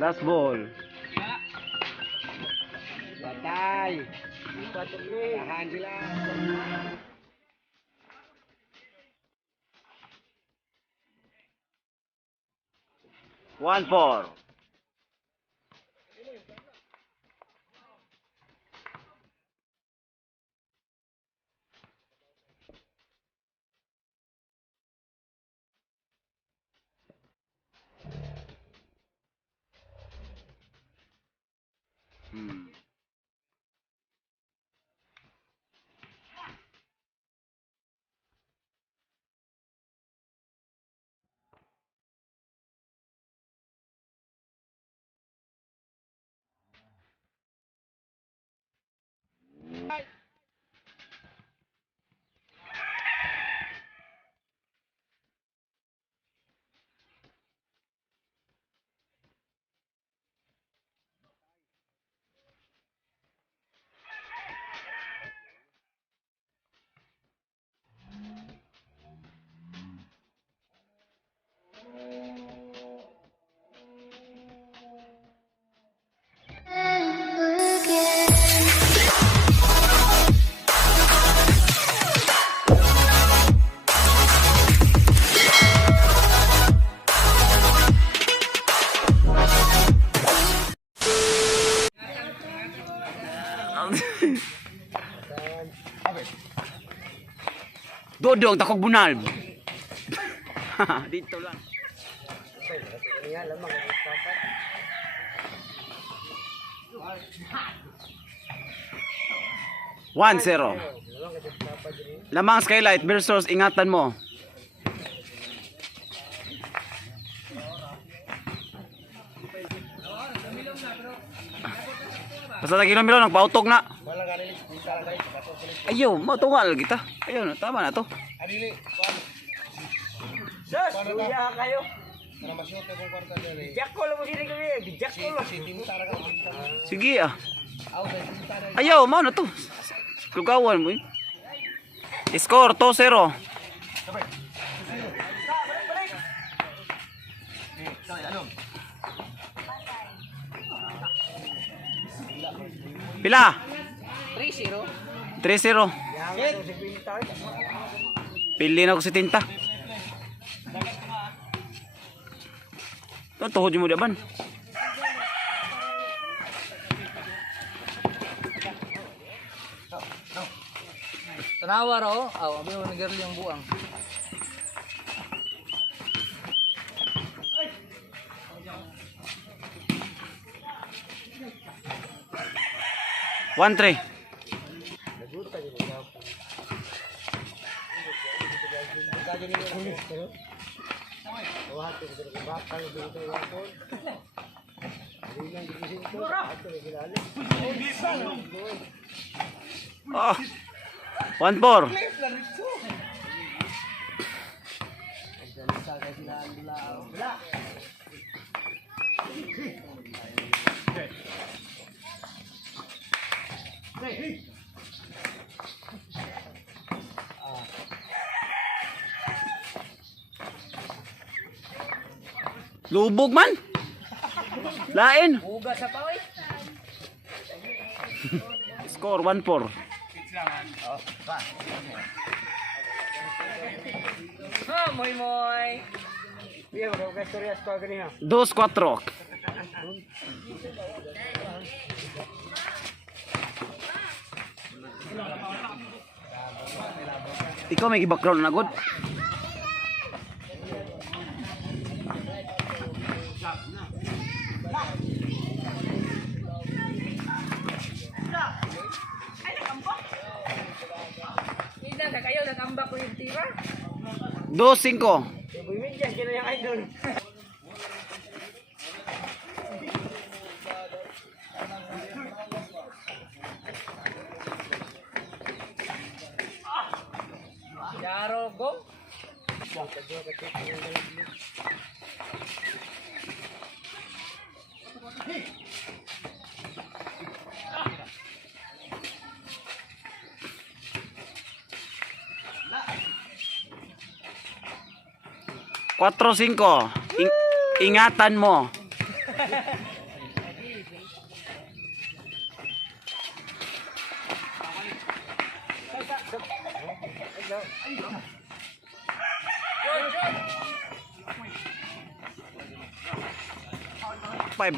Last ball. Patay. Tahan sila. 1-4. Dodong takog bunal. Dito lang. Kaya lamang dapat. One zero. Lamang Skylight versus ingatan mo. Basta lagi numero nagpautog na. Ayaw, matuwal kita. Ayaw, tama na to. Adili. Sus, kuya kayo. Para masyot na kung kwarta dali. Bijak ko lang mo sini kami. Bijak ko lang. Sige ah. Ayaw, mau na to. Lugawan mo yun. Score 2-0. Pila? 3-0. 3-0. Pili na ko si tinta. Ito, tuhod mo daban. Tanawa raw. Abi mo nagirli yung buang. One three. Oh. 1-4. Lubog man. Lain. Uga sa pawis. Score 1-4. Moy moy. Iya, bro, ka istorya sa kanya. 2-4. Ikaw may background na good. Hindi na kayo nakambak ko yung tira. 2-5. Bumidyan kina yung idol. Yaro go. Ingatan mo. Five.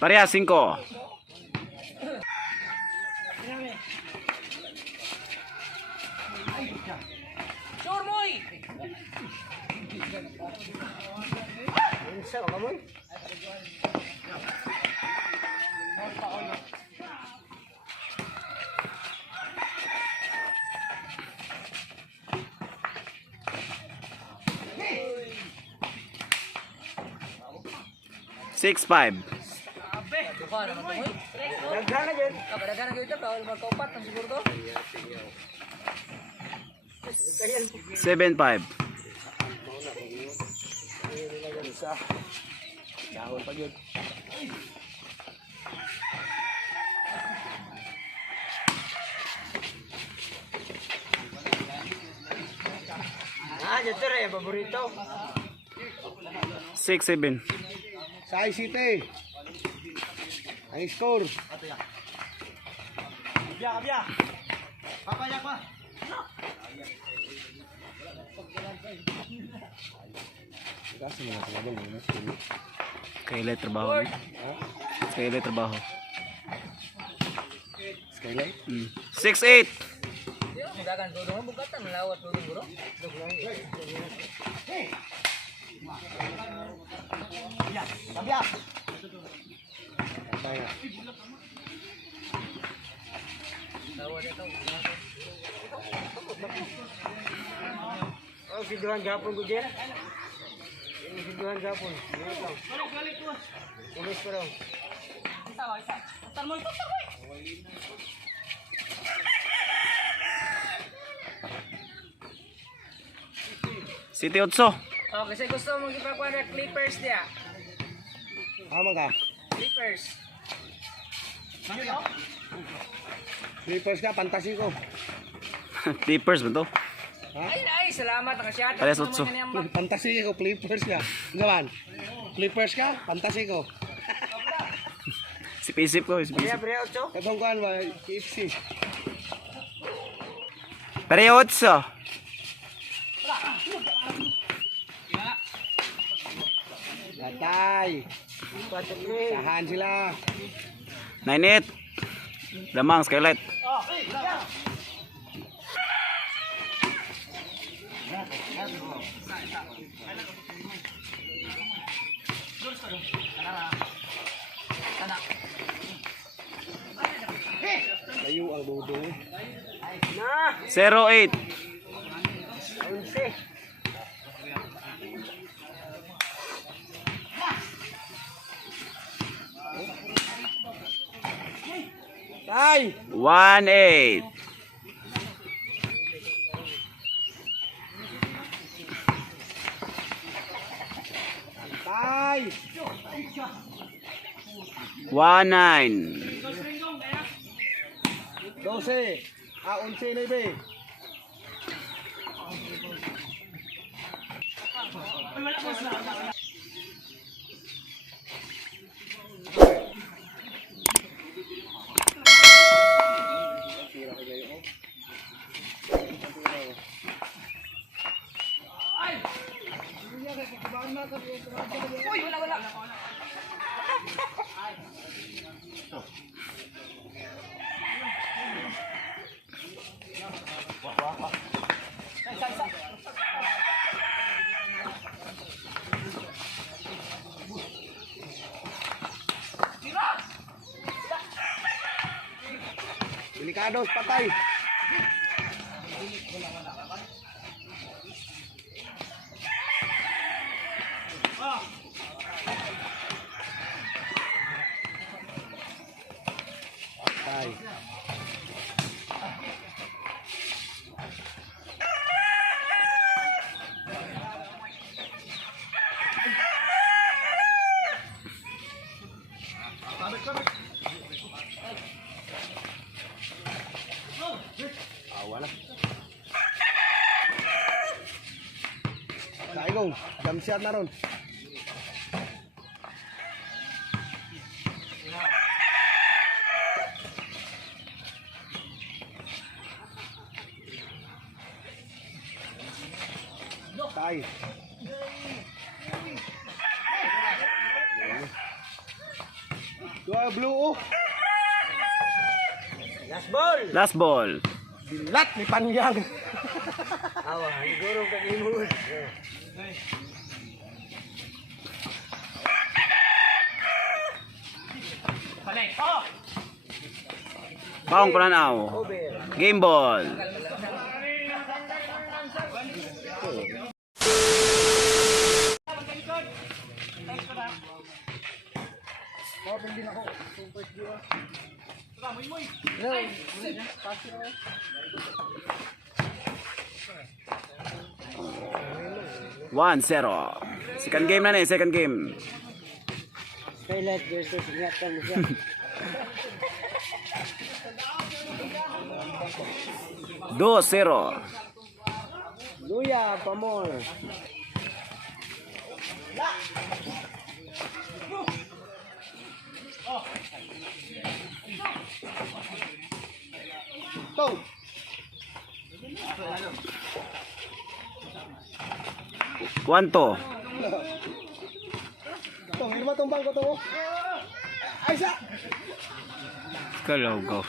Pareha, 5. Sure, moy! Isa ka moy? Six, 5. Daghan na dyan. Kapadagan na dyan. Kawal magkaupat. Ang siguro to. 7, 5. Dahon pa yun. Dyan to rin. Paborito. 6, 7. Sa ICT. Ang score. Kabya. Papayak pa. Kasi mo na talagang mo. Skylight trabaho. Skylight trabaho. Skylight. 6, 8. Dagan dudung bukatan melawat dudung bro. Kabya. Kaya. Oh, siduhan gapon ko dyan. Siduhan gapon. Ulis pa daw. City 8. Oh, kasi gusto mong ipakuha na Clippers niya. Tama ka. Clippers. Clippers ka, fantasy ko. Clippers ba to? Ay, salamat. Nakasyata. Parehas 8. Fantasy ko, Clippers ka. Gawan. Clippers ka, fantasy ko. Sip-isip ko. Kaya Sip-isip. pre, 8. Katong kuhan ba, KFC. Pareha 8. Gatay. Tahan sila. 9, 8. Damang, Skylight. Layo ang bodo. Na! 0, 8. 11. Tay! 1, 8. Tay! 1, 9. 12. 11 na ibe. Delikados, patay. Patay. Wala. Kaigong, jam shot na ron. Ay. Dua blue oh. Last ball. Last ball. Bilat ni Pangyang. Awa, siguro kag-imod. Paong Pananaw. Over. Game ball. One zero. Second game na ni, second game. Skylight versus ingatan mo siya. 2-0. Luya, pamol. Go. 1-2. Tong, hirma tong bangko to. Ay sa. Go, go.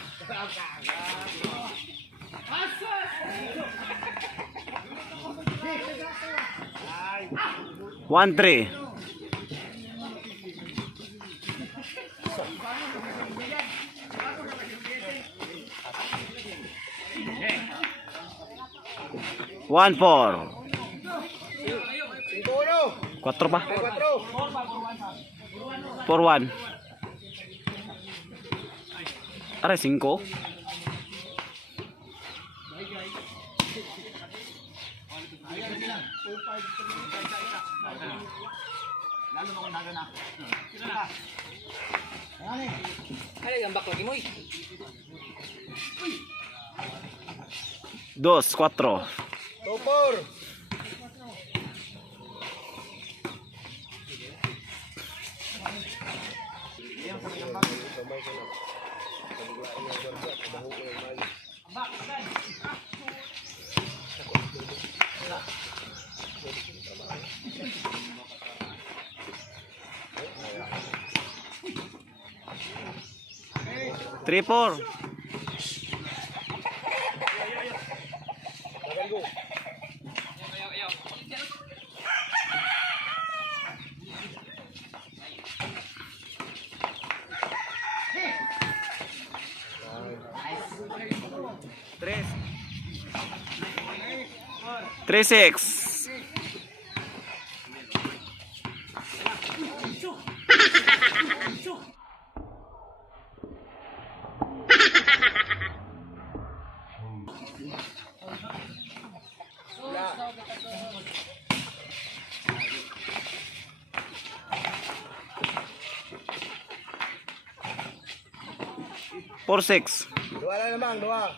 One three. One four. 5-1. 4 pa. 4. 4-1. Aray, 5. Kali gambak lagi mo. 2-4. 2-4. Three, four. Three, 6. Four, 6. Dua lang naman, dua.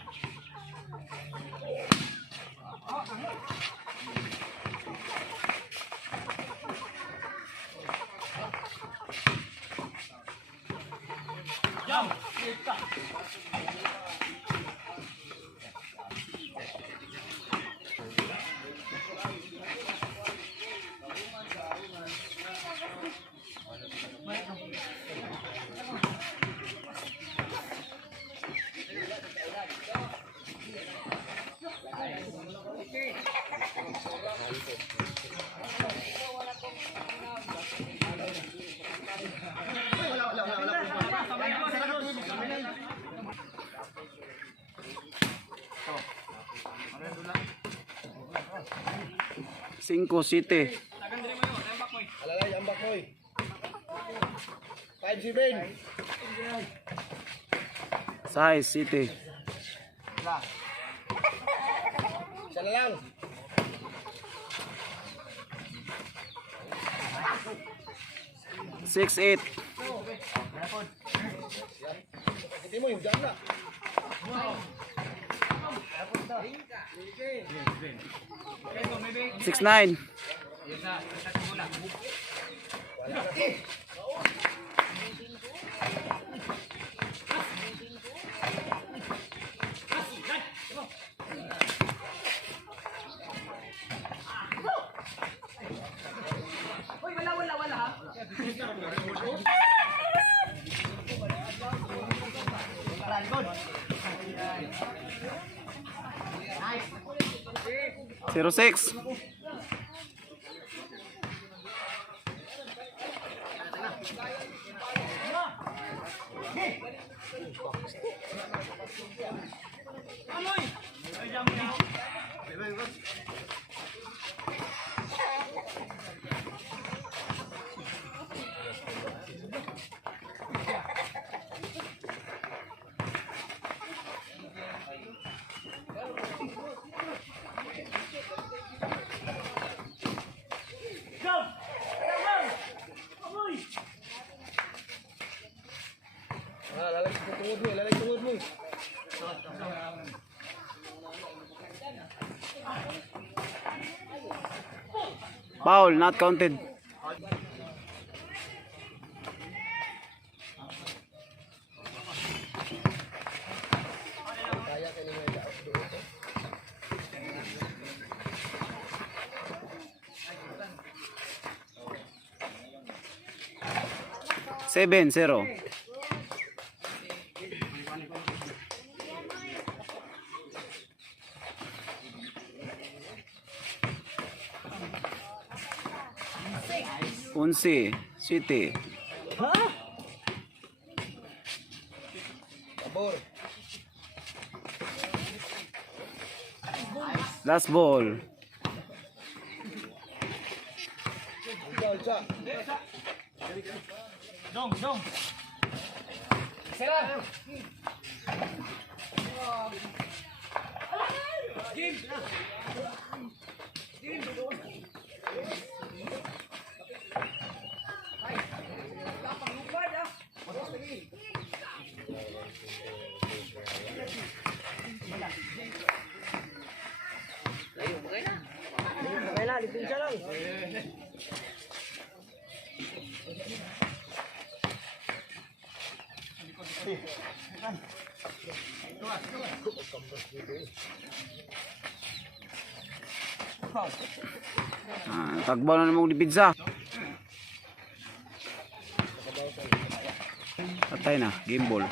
Cinco, City. Alalay, ambak moy. 5-7. Size, City. Isa na lang. Six, 8. Hindi mo yung dyan na. Six, 9. Zero six. Lalagay tungod mo, lalagay tungod mo. Foul, not counted. Seven, zero. Unsi, City. Tabor. Last ball. Dalsa. Dong. Sera. Kailan, lipinsya lang. Tagbaw na namang di pizza. Patay na, game ball.